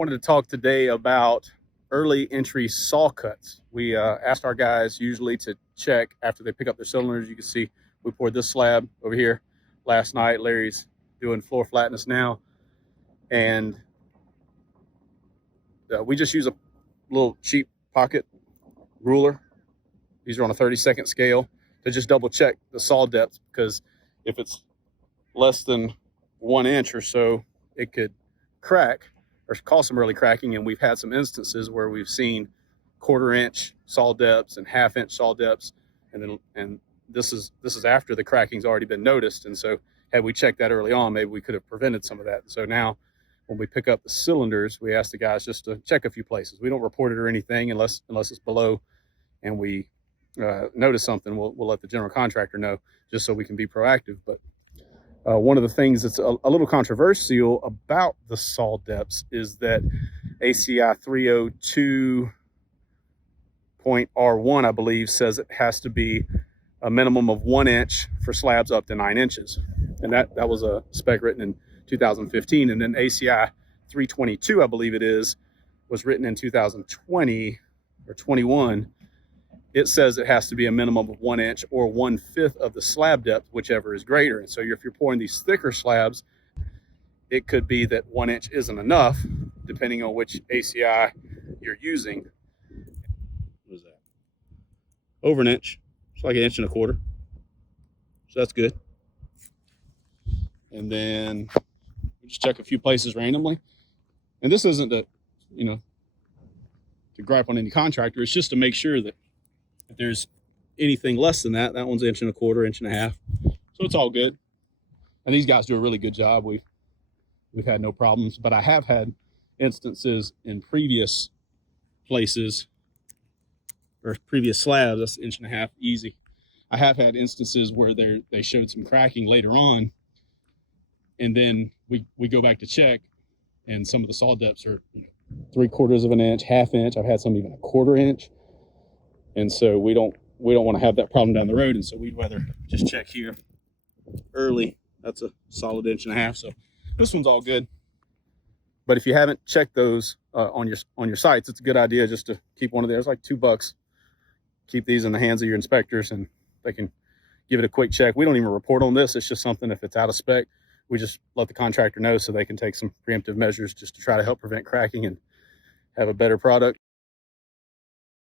wanted to talk today about early entry saw cuts. We asked our guys usually to check after they pick up their cylinders. You can see we poured this slab over here last night. Larry's doing floor flatness now. And we just use a little cheap pocket ruler. These are on a 32nd scale to just double check the saw depth, because if it's less than 1 inch or so, it could crack or cause some early cracking. And we've had some instances where we've seen 1/4 inch saw depths and 1/2 inch saw depths, and this is after the cracking's already been noticed. And so had we checked that early on, maybe we could have prevented some of that. So now when we pick up the cylinders, we ask the guys just to check a few places. We don't report it or anything unless it's below and we notice something. We'll let the general contractor know, just so we can be proactive. But one of the things that's a little controversial about the saw depths is that ACI 302.R1, I believe, says it has to be a minimum of 1 inch for slabs up to 9 inches. And that was a spec written in 2015. And then ACI 322, I believe it is, was written in 2020 or 21. It says it has to be a minimum of 1 inch or 1/5 of the slab depth, whichever is greater. And so if you're pouring these thicker slabs, it could be that 1 inch isn't enough, depending on which ACI you're using. What is that? Over 1 inch. It's like 1.25 inches. So that's good. And then we just check a few places randomly. And this isn't to gripe on any contractor. It's just to make sure that if there's anything less than that, that one's 1.25 inches, 1.5 inches. So it's all good. And these guys do a really good job. We've had no problems, but I have had instances in previous places or previous slabs, that's 1.5 inches easy. I have had instances where they showed some cracking later on, and then we go back to check, and some of the saw depths are 3/4 inch, 1/2 inch. I've had some even 1/4 inch. And so we don't want to have that problem down the road. And so we'd rather just check here early. That's a solid 1.5 inches. So this one's all good. But if you haven't checked those on your sites, it's a good idea just to keep one of theirs. Like $2. Keep these in the hands of your inspectors and they can give it a quick check. We don't even report on this. It's just something, if it's out of spec, we just let the contractor know so they can take some preemptive measures just to try to help prevent cracking and have a better product.